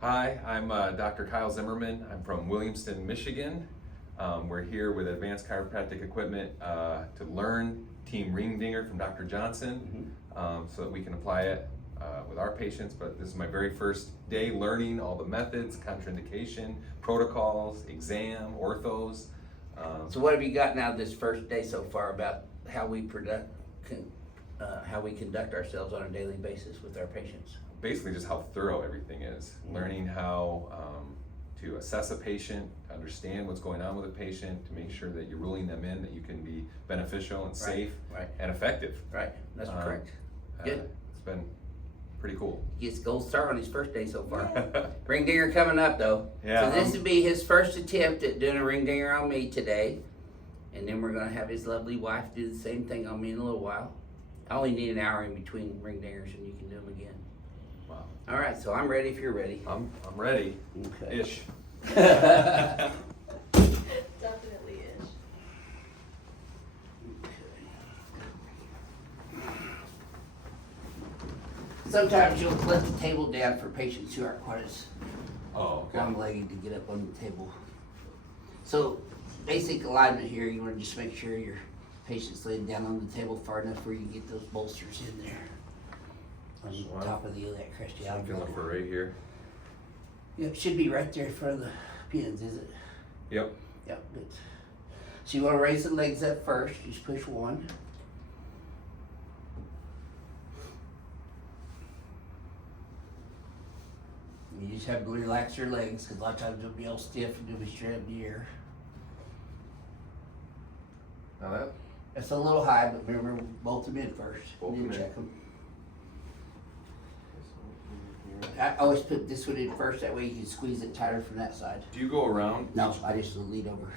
Hi, I'm Dr. Kyle Zimmerman. I'm from Williamston, Michigan. We're here with advanced chiropractic equipment to learn Team Ringdinger from Dr. Johnson so that we can apply it with our patients. But this is my very first day learning all the methods, contraindication, protocols, exam, orthos. So what have you gotten out of this first day so far about how we conduct ourselves on a daily basis with our patients? Basically just how thorough everything is. Learning how to assess a patient, to understand what's going on with a patient, to make sure that you're ruling them in, that you can be beneficial and safe and effective. Right, that's correct. Good. It's been pretty cool. He gets gold star on his first day so far. Ring dinger coming up though. Yeah, So this would be his first attempt at doing a ring dinger on me today. And then we're gonna have his lovely wife do the same thing on me in a little while. I only need an hour in between ring dingers and you can do them again. Wow. All right, so I'm ready if you're ready. I'm ready. Okay. Ish. Definitely is. Sometimes you'll let the table down for patients who aren't quite as Oh, okay. long-legged to get up on the table. So basic alignment here, you want to just make sure your patient's laying down on the table far enough where you can get those bolsters in there. On the top of the iliac crest. So I'm feeling for right here. Yep, should be right there in front of the pins, is it? Yep. Yep, good. So you want to raise the legs up first, just push one. You just have to relax your legs, because a lot of times they'll be all stiff and they'll be straight up in the air. Now That's a little high, but remember, bolt them in first. Bolt then them in. check them. I always put this one in first, that way you can squeeze it tighter from that side. do you go around? No, I just lead over.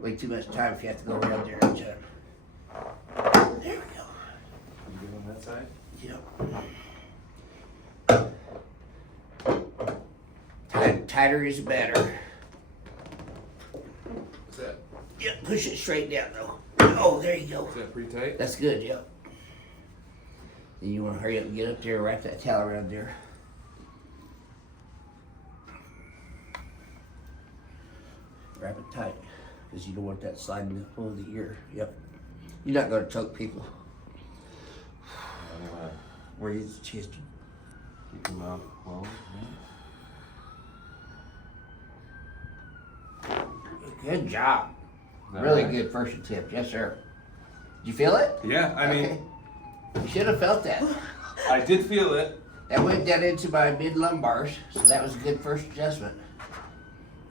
Way too much time if you have to go around there each time. There we go. You good on that side? Yep. Tighter is better. Is that Yep, push it straight down though. Oh, there you go. pretty tight? That's good, yep. Then you want to hurry up and get up there and wrap that towel around there. Wrap it tight, because you don't want that sliding over the ear. Yep. You're not going to choke people. I'm gonna Raise the chest. keep them out closed. Good job. All Really right. good first attempt. Yes, sir. Did you feel it? Yeah, I mean, Okay. You should have felt that. I did feel it. That went down into my mid lumbars, so that was a good first adjustment.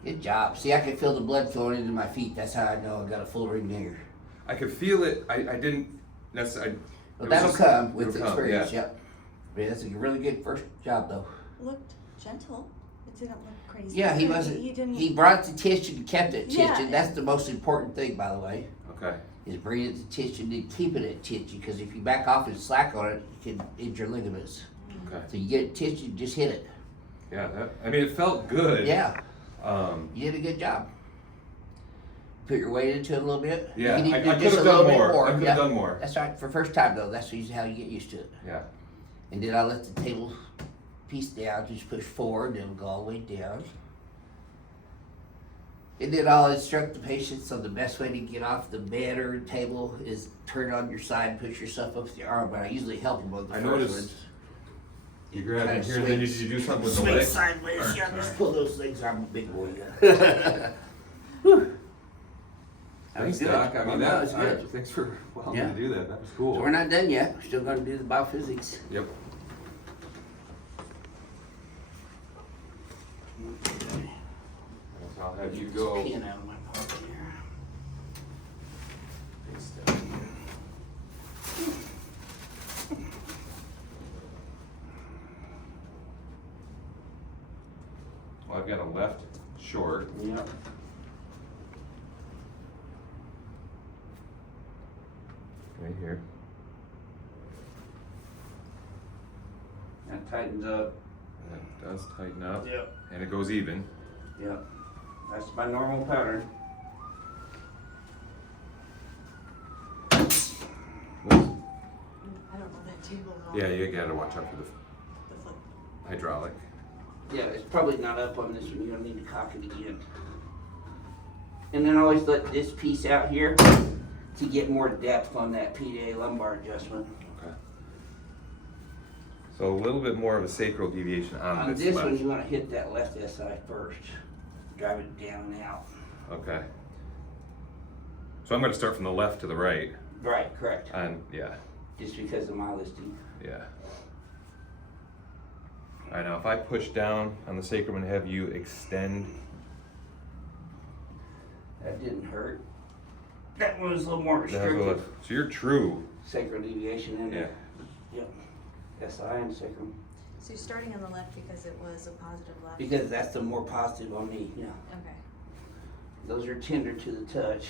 Good job. See, I can feel the blood flowing into my feet. That's how I know I got a full ring dinger. I could feel it. I didn't necessarily. But that'll come with it'll come, experience. yeah. Yep. Yeah, that's a really good first job, though. Looked gentle. It didn't look crazy. Yeah, he wasn't. He didn't. He brought it to tension and kept it Yeah. tension. That's the most important thing, by the way. Okay. Is bringing it to tension and keep it at tension. Because if you back off and slack on it, it can injure ligaments. Okay. So you get it tension, just hit it. Yeah. I mean, it felt good. Yeah. Um. You did a good job. Put your weight into it a little bit. Yeah. You need I to do could just have a little done bit more. I could Yeah. have done more. That's right. For first time though, that's usually how you get used to it. Yeah. And then I let the table piece down, just push forward, and it'll go all the way down. And then I'll instruct the patients on the best way to get off the bed or table is turn on your side and push yourself up with your arm, but I usually help them on the I first noticed ones. You grab Kinda it here, and then you do something with the Swing legs. sideways, Alright, yeah, sorry. just pull those legs. I'm a big boy. Yeah. Whew. That was Thanks, good. Doc. I mean, That was that. good. Thanks for allowing Yeah. me to do that. That was cool. So we're not done yet. We're still going to do the biophysics. Yep. I'll have you go. Pin out of my pocket here. Well, I've got a left short. Yep. Right here. That tightens up. That does tighten up. Yep. And it goes even. Yep. That's my normal pattern. I don't know that table at all. Yeah, you gotta watch out for the The foot. hydraulic. Yeah, it's probably not up on this one, you don't need to cock it again. And then always let this piece out here to get more depth on that PDA lumbar adjustment. Okay. So a little bit more of a sacral deviation on, On this this left. one, you wanna hit that left SI first. Drive it down and out. Okay. So I'm gonna start from the left to the right. Right, correct. Yeah, Just because of my listing. yeah. All right, now if I push down on the sacrum and have you extend, That didn't hurt. That one was a little more that has a little- restricted. so you're true. Sacral deviation in there. Yep. SI and sacrum. So you're starting on the left because it was a positive left? Because that's the more positive on me, yeah. Okay. Those are tender to the touch.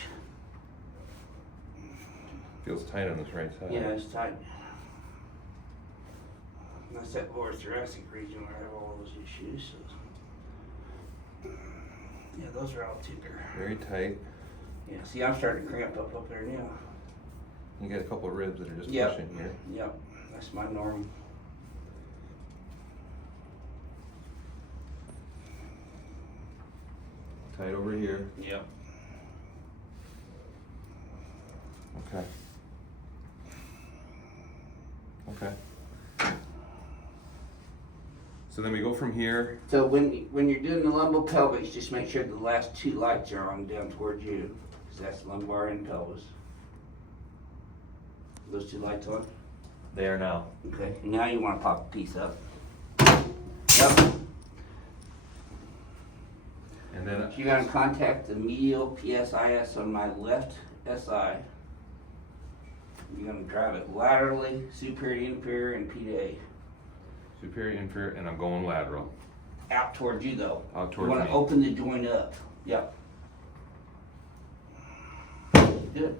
Feels tight on this right side. Yeah, it's tight. That's that lower thoracic region where I have all those issues. So. Yeah, those are all tender. Very tight. Yeah, see, I'm starting to cramp up there now. You got a couple of ribs that are just Yep. pushing here. Yep, that's my norm. Tight over here. Yep. Okay. Okay. So then we go from here. So when you're doing the lumbopelvics, just make sure the last two lights are on down towards you, because that's lumbar and pelvis. Those two lights on? They are now. Okay, and now you want to pop the piece up. Yep. And then You're going to contact the medial PSIS on my left SI. You're going to drive it laterally, superior, inferior, and PDA. superior, inferior, and I'm going lateral. Out towards you though. Out You towards want me. to open the joint up. Yep. Good.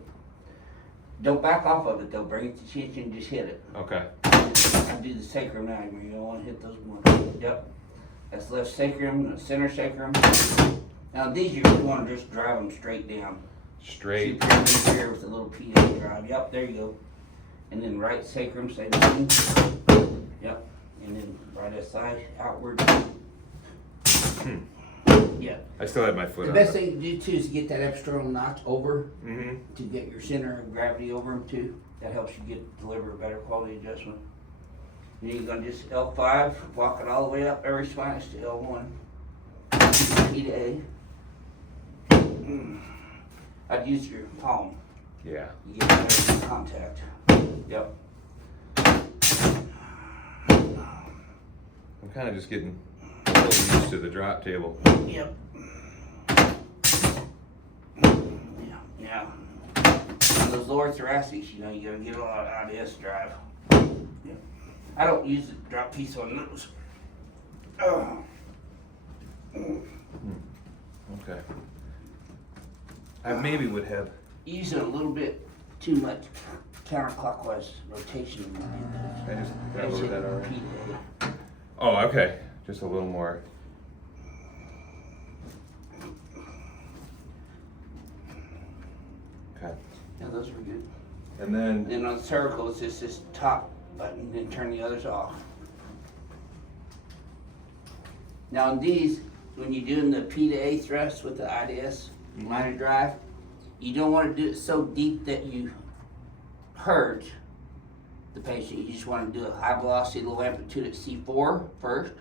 Don't back off of it though. Bring it to tension and just hit it. Okay. I do the sacrum now. You don't want to hit those ones. Yep. That's left sacrum, center sacrum. Now these you want to just drive them straight down. Straight. Superior, inferior with a little PDA drive. Yep, there you go. And then right sacrum, same thing. Yep. And then right SI, outward. Yeah. I still had my foot The on best it. thing to do too is to get that external notch over Mm-hmm. to get your center of gravity over them too. That helps you deliver a better quality adjustment. And you're gonna just L5, walk it all the way up every spine to L1. E to A. I'd use your palm. Yeah. You get better contact. Yep. I'm kind of just getting a little used to the drop table. Yep. Yeah, yeah. On those lower thoracics, you know, you gotta get a lot of IDS drive. Yep. I don't use the drop piece on those. Oh. Okay. I maybe would have. Using a little bit too much counterclockwise rotation. I just got over that already. PDA. Oh, okay. Just a little more. Okay. Yeah, those were good. And then. Then on cervical, it's just this top button, then turn the others off. Now on these, when you're doing the P to A thrust with the IDS line of drive, you don't want to do it so deep that you hurt the patient. You just want to do a high velocity, low amplitude at C4 first,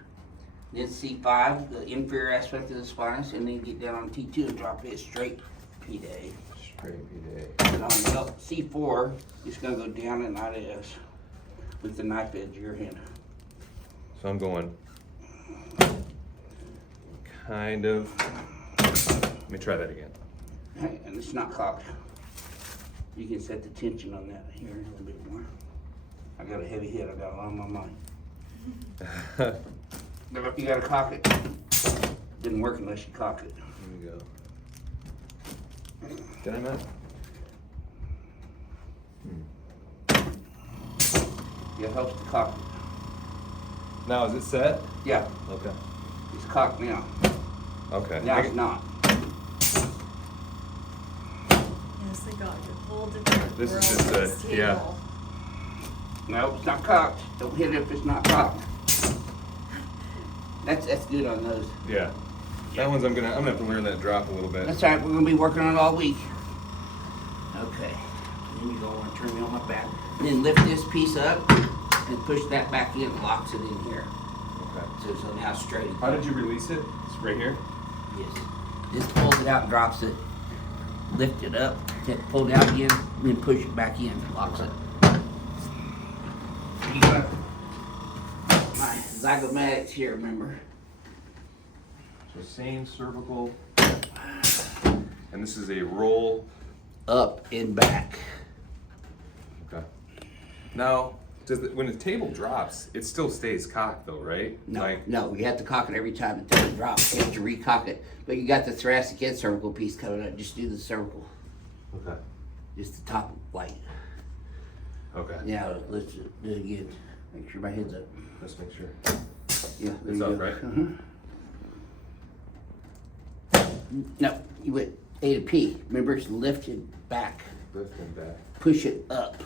then C5, the inferior aspect of the spinous, and then get down on T2 and drop it straight P to A. Straight PDA. And on C4, it's going to go down in IDS with the knife edge of your hand. So I'm going kind of. Let me try that again. Right, and it's not cocked. You can set the tension on that here a little bit more. I got a heavy head, I got a lot on my mind. You gotta cock it. Didn't work unless you cock it. Here we go. Did I not? Yeah, it helps to cock it. Now is it set? Yeah, Okay. it's cocked now. Okay. Now it's not. Yes, they got your whole different This is world just at a- this table. yeah. No, it's not cocked. Don't hit it if it's not cocked. That's good on those. Yeah. That one's I'm gonna have to learn that drop a little bit. That's all right. We're gonna be working on it all week. Okay. Then you don't want to turn me on my back. And then lift this piece up and push that back in. Locks it in here. Okay. So now straight. How did you release it? It's right here? Yes. Just pulls it out and drops it. Lift it up. Pull it out again. Then push it back in. Locks it. You got my zygomatics here, remember? So same cervical. And this is a roll. Up and back. Okay. Now, when the table drops, it still stays cocked though, right? No, no, you have to cock it every time the table drops. You have to recock it. But you got the thoracic and cervical piece coming up. Just do the cervical. Okay. Just the top light. Okay. Now, let's do it again. Make sure my head's up. Let's make sure. Yeah, there It's you up, go. right? No, you went A to P. Remember, it's lifted back. Lift and back. Push it up.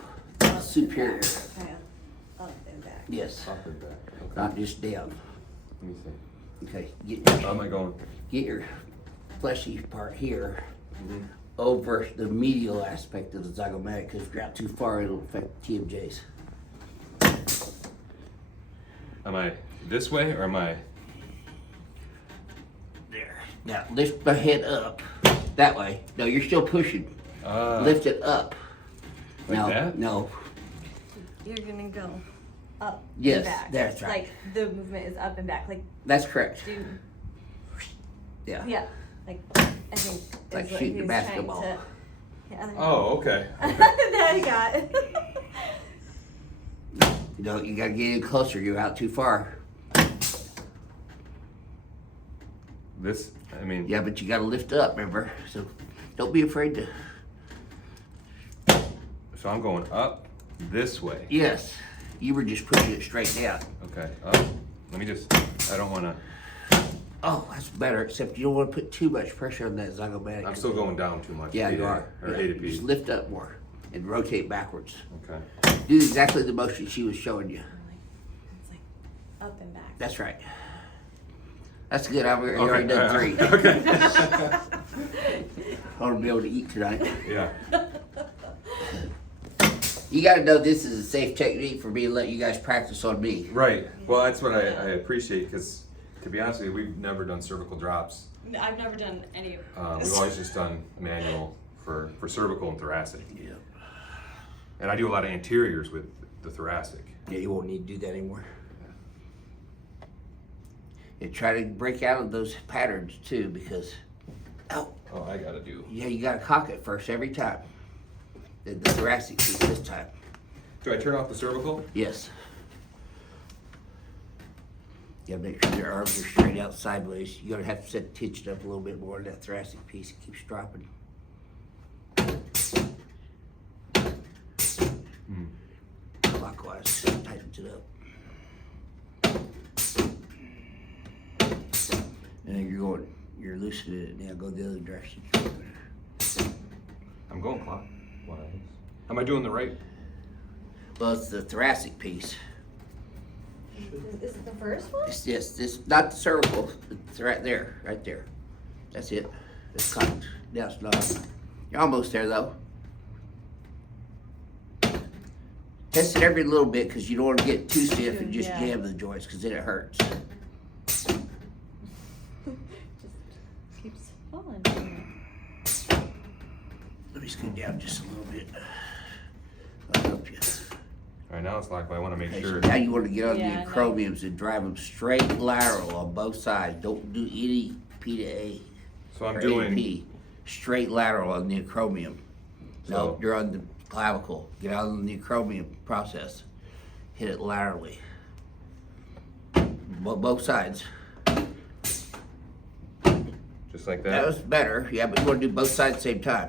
Superior. Okay, up and back. Yes, Up and back. Okay. not just down. Let me see. Okay, How am I going? get your fleshy part here over the medial aspect of the zygomatic, because if you're out too far, it'll affect the TMJs. Am I this way or am I? There. Now, lift my head up that way. No, you're still pushing. Lift it up. Like no, that? No. You're gonna go up Yes, and back. that's right. Like the movement is up and back. Like That's correct. do Yeah. yeah. Like I think Like is what shooting he a was basketball. trying to- yeah. Oh, okay. There you got it. You know, you gotta get in closer. You're out too far. This, I mean. Yeah, but you gotta lift up, remember? So don't be afraid to. So I'm going up this way. Yes. You were just pushing it straight down. Okay. Up. Let me just. I don't want to. Oh, that's better, except you don't want to put too much pressure on that zygomatic. I'm still going down too much. Yeah, A you to- are. Or Yeah. A to P. Just lift up more and rotate backwards. Okay. Do exactly the motion she was showing you. It's like up and back. That's right. That's good. I've already done three. Okay. I want to be able to eat tonight. Yeah. You got to know this is a safe technique for me to let you guys practice on me. Right. Well, that's what I appreciate because, to be honest with you, we've never done cervical drops. No, I've never done any of We've always just done manual for cervical and thoracic. Yeah. And I do a lot of anteriors with the thoracic. Yeah, you won't need to do that anymore. And try to break out of those patterns too, because, Oh, I gotta do. yeah, you got to cock it first every time. The thoracic piece this time. Do I turn off the cervical? Yes. You gotta make sure your arms are straight out sideways. You're gonna have to set the tension up a little bit more on that thoracic piece. It keeps dropping. Clockwise, tightens it up. And then you're loosening it now. Go the other direction. I'm going clockwise. Am I doing the right? Well, it's the thoracic piece. Is it the first one? It's this, not the cervical. It's right there, right there. That's it. It's cocked. Now it's not. You're almost there though. Test it every little bit because you don't want to get too stiff and just Yeah. jam the joints because then it hurts. Just keeps falling. Let me scoot down just a little bit. I'll help you. All right, now it's locked, but I want to make Okay, sure. so now you want to get on Yeah, the no. acromions and drive them straight lateral on both sides. Don't do any P to A. So I'm or doing. AP. Straight lateral on the acromion. No, So- you're on the clavicle. Get out on the acromion process. Hit it laterally. Both sides. Just like That that. was better. Yeah, but you want to do both sides at the same time.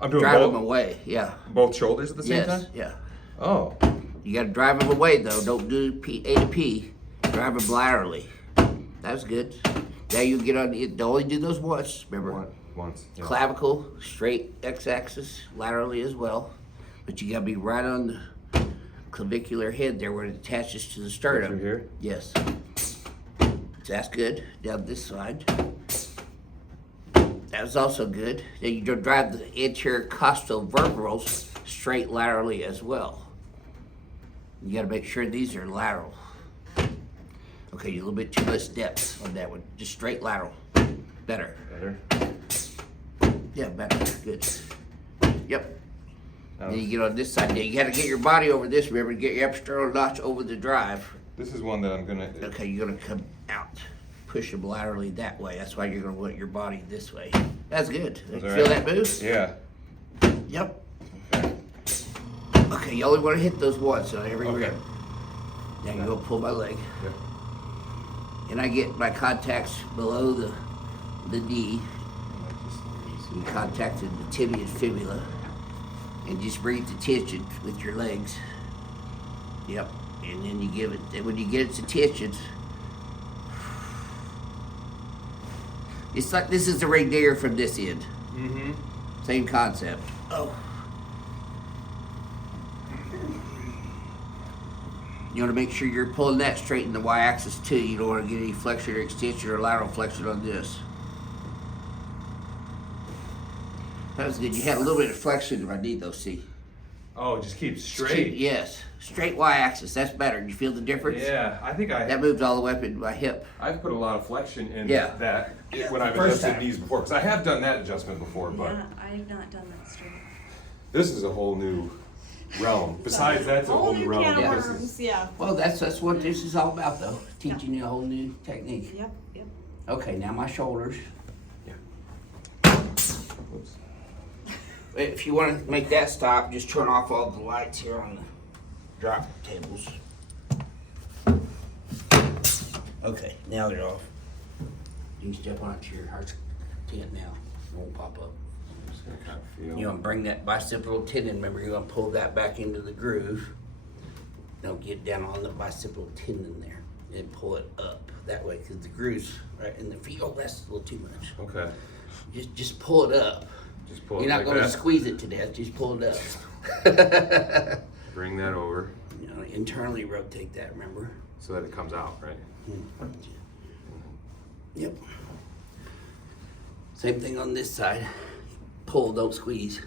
I'm doing Drive them both, away. Yeah. both shoulders at the same Yes. time? Yeah. Oh. You got to drive them away though. Don't do A to P. Drive them laterally. That was good. Now you get on. Only do those once. Remember. Once. Yeah. Clavicle, straight x-axis, laterally as well. But you gotta be right on the clavicular head there where it attaches to the sternum. Through here? Yes. That's good. Down this side. That was also good. Then you drive the anterior costovertebrals straight laterally as well. You gotta make sure these are lateral. Okay, a little bit too much depth on that one. Just straight lateral. Better. Better. Yeah, better. Good. Yep. Then you get on this side. Now you gotta get your body over this. Remember to get your external notch over the drive. This is one that I'm gonna. Okay, you're gonna come out. Push them laterally that way. That's why you're gonna want your body this way. That's good. Is Feel that that right? move? Yeah. Yep. Okay. Okay, you only wanna hit those once on every Okay. rib. Now you go pull my leg. Yeah. And I get my contacts below the knee. You contact the tibia and fibula. And just breathe the tension with your legs. Yep. And then you give it, and when you get its attention, it's like this is the ring dinger from this end. Mm-hmm. Same concept. Oh. You want to make sure you're pulling that straight in the y-axis too. You don't want to get any flexion or extension or lateral flexion on this. That was good. You had a little bit of flexion I need though, see? Oh, just keep straight. Yes. Straight y-axis. That's better. Do you feel the difference? Yeah, I think That moved all the way up into my hip. I've put a lot of flexion in Yeah. that when I've First adjusted time. these before, because I have done that adjustment before, but Yeah, I've not done that straight. this is a whole new realm. Besides, that's a whole new realm. can of This is- worms, yeah. Well, that's what this is all about though. Teaching you a whole new technique. Yep, yep. Okay, now my shoulders. Whoops. If you want to make that stop, just turn off all the lights here on the drop tables. Okay, now they're off. You can step onto your heart tent now. It won't pop up. I'm just gonna kind of feel. You want to bring that bicipital tendon, remember you're going to pull that back into the groove. Don't get down on the bicipital tendon there and pull it up that way because the groove's right in the feet. Oh, that's a little too much. Okay. Just pull it up. Just pull You're it not like going to that. squeeze it to death, just pull it up. Bring that over You know, internally rotate that, remember? so that it comes out, right? Yep. Same thing on this side. Pull, don't squeeze.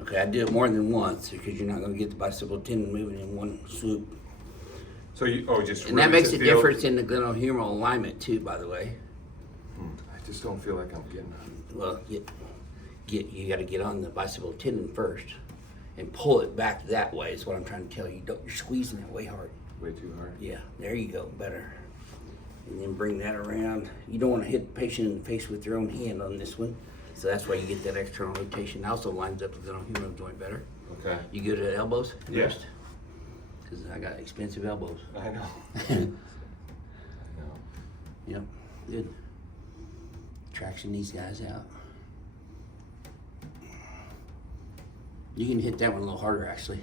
Okay, I do it more than once because you're not going to get the bicipital tendon moving in one swoop. So just. And that really makes to a feel- difference in the glenohumeral alignment too, by the way. I just don't feel like I'm getting. Well, you got to get on the bicipital tendon first and pull it back that way is what I'm trying to tell you. You're squeezing it way hard. Way too hard. Yeah, there you go, better. And then bring that around. You don't want to hit the patient in the face with your own hand on this one. So that's why you get that external rotation. It also lines up the glenohumeral joint better. Okay. You go to the elbows Yeah. first? Because I got expensive elbows. I know. I know. Yep, good. Traction these guys out. You can hit that one a little harder actually.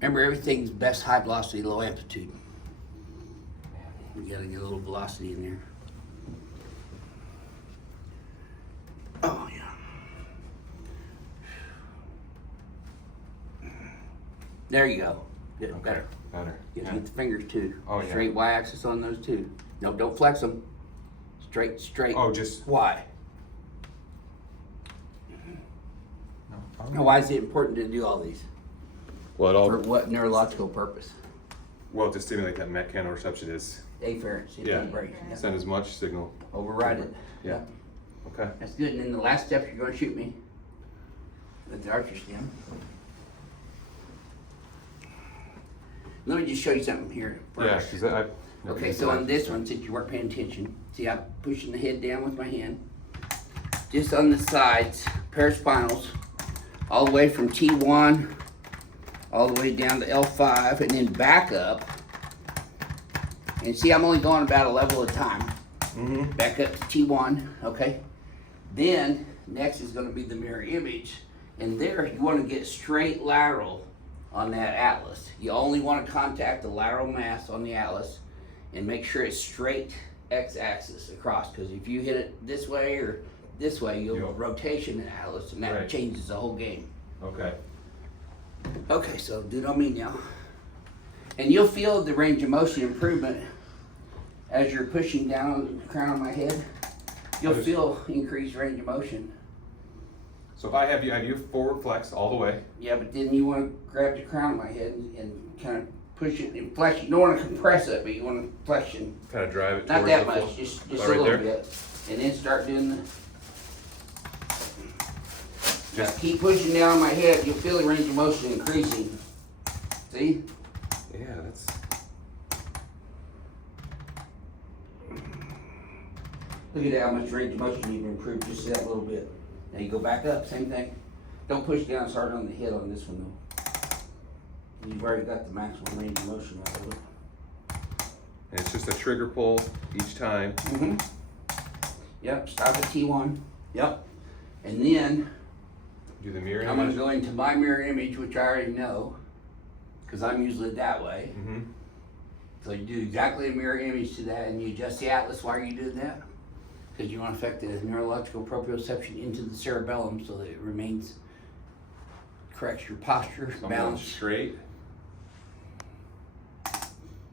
Remember, everything's best high velocity, low amplitude. You gotta get a little velocity in there. Oh yeah. There you go. Good, Okay. better. Better. You Yeah. get the fingers too. Oh, yeah. Straight y-axis on those two. No, don't flex them. Straight, straight. Oh, just. Y. Now, why is it important to do all these? Well, it all. For what neurological purpose? Well, to stimulate that mechanoreception is Afferents in Yeah. the brain. send as much signal. Override it. Yeah. Okay. That's good. And then the last step, you're going to shoot me with the archer stem. Let me just show you something here Yeah, first. because I. Okay, so on this one, since you weren't paying attention, see I'm pushing the head down with my hand. Just on the sides, paraspinals, all the way from T1, all the way down to L5, and then back up. And see, I'm only going about a level at a time. Mm-hmm. Back up to T1, okay? Then, next is gonna be the mirror image. And there, you wanna get straight lateral on that atlas. You only wanna contact the lateral mass on the atlas and make sure it's straight x-axis across. Because if you hit it this way or this way, you'll Yep. rotation the atlas, and that Right. changes the whole game. Okay. Okay, so do it on me now. And you'll feel the range of motion improvement as you're pushing down on the crown of my head. You'll feel increased range of motion. So if I have you forward flex all the way. Yeah, but then you want to grab the crown of my head and kind of push it and flex. You don't want to compress it, but you want to flexion. Kind of drive it Not towards that the much, just a right little there? bit. And then start doing the. Just keep pushing down on my head. You'll feel the range of motion increasing. See? Yeah, that's. Look at how much range of motion you've improved just that little bit. Now you go back up, same thing. Don't push down as hard on the head on this one though. You've already got the maximum range of motion out of it. And it's just a trigger pull each time. Mm-hmm. Yep, stop at T1. Yep. And then Do the mirror I'm going to image. go into my mirror image, which I already know, because I'm usually that way. Mm-hmm. So you do exactly a mirror image to that, and you adjust the atlas while you're doing that, because you want to affect the neurological proprioception into the cerebellum so that it remains, corrects your posture, So I'm going balance. straight.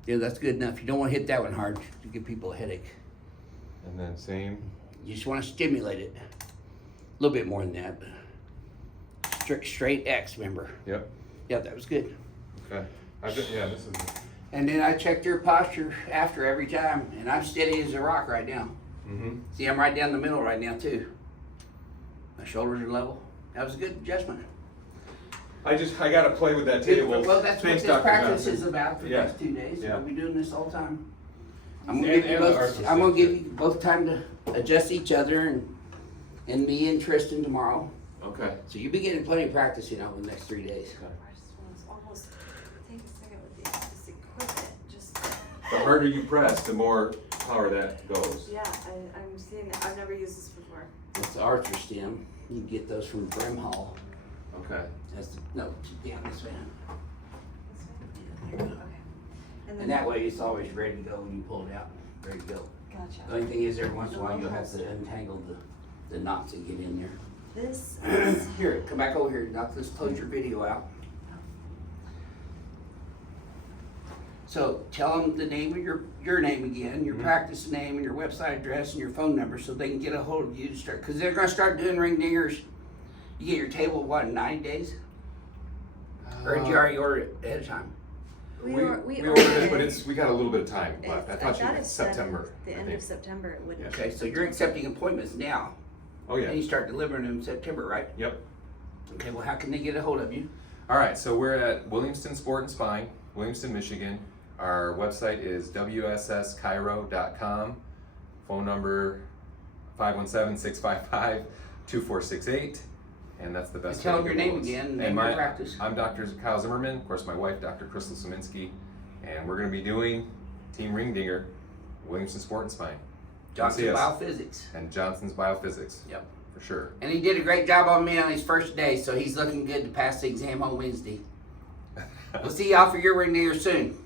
Yeah, that's good enough. You don't want to hit that one hard to give people a headache. And then same. You just want to stimulate it. A little bit more than that. Straight X, remember? Yep. Yep, that was good. Okay. Yeah, this is. And then I checked your posture after every time, and I'm steady as a rock right now. Mm-hmm. See, I'm right down the middle right now too. My shoulders are level. That was a good adjustment. I gotta play with that table. Well, that's Thanks, what this Dr. practice Johnson. is about for the Yeah. next 2 days. Yeah. We'll be doing this all the time. I'm And- gonna give you and the both. arthro I'm gonna thing, give you both time to adjust each other, and me and Tristan tomorrow. Okay. So you'll be getting plenty of practice, over the next 3 days. I just want to almost take a second with this equipment. Just The harder you press, the more power that goes. yeah, I'm seeing that. I've never used this before. That's the arthro stem. You can get those from Brimhall. Okay. That's no, down this way. This way? Okay. And that way it's always ready to go when you pull it out. Ready to go. The Gotcha. only thing is, every once in a while you'll have to untangle the knots that get in there. This is Here, come back over here. Now let's close your video out. So tell them the name of your name again, your practice name, and your website address, and your phone number, so they can get a hold of you to start. Because they're going to start doing ring dingers. You get your table what, in 90 days? Or did you already order it ahead of time? we We ordered ordered it, but we got a little bit of time left. I thought you it meant said September. The I end think. of September it would. Yeah. Okay, so you're accepting appointments now. Oh yeah. And you start delivering them in September, right? Yep. Okay, well, how can they get a hold of you? All right. So we're at Williamston Sport and Spine, Williamston, Michigan. Our website is wsschiro.com. Phone number 517-655-2468. And that's the best. And tell way to them your get name those. again, And name of your practice. I'm Dr. Kyle Zimmerman. Of course, my wife, Dr. Crystal Szyminski. And we're going to be doing Team Ring Dinger, Williamston Sport and Spine. Johnson Yes. Biophysics. And Johnson's Biophysics. Yep. For sure. And he did a great job on me on his first day, so he's looking good to pass the exam on Wednesday. We'll see y'all for your ring dinger soon.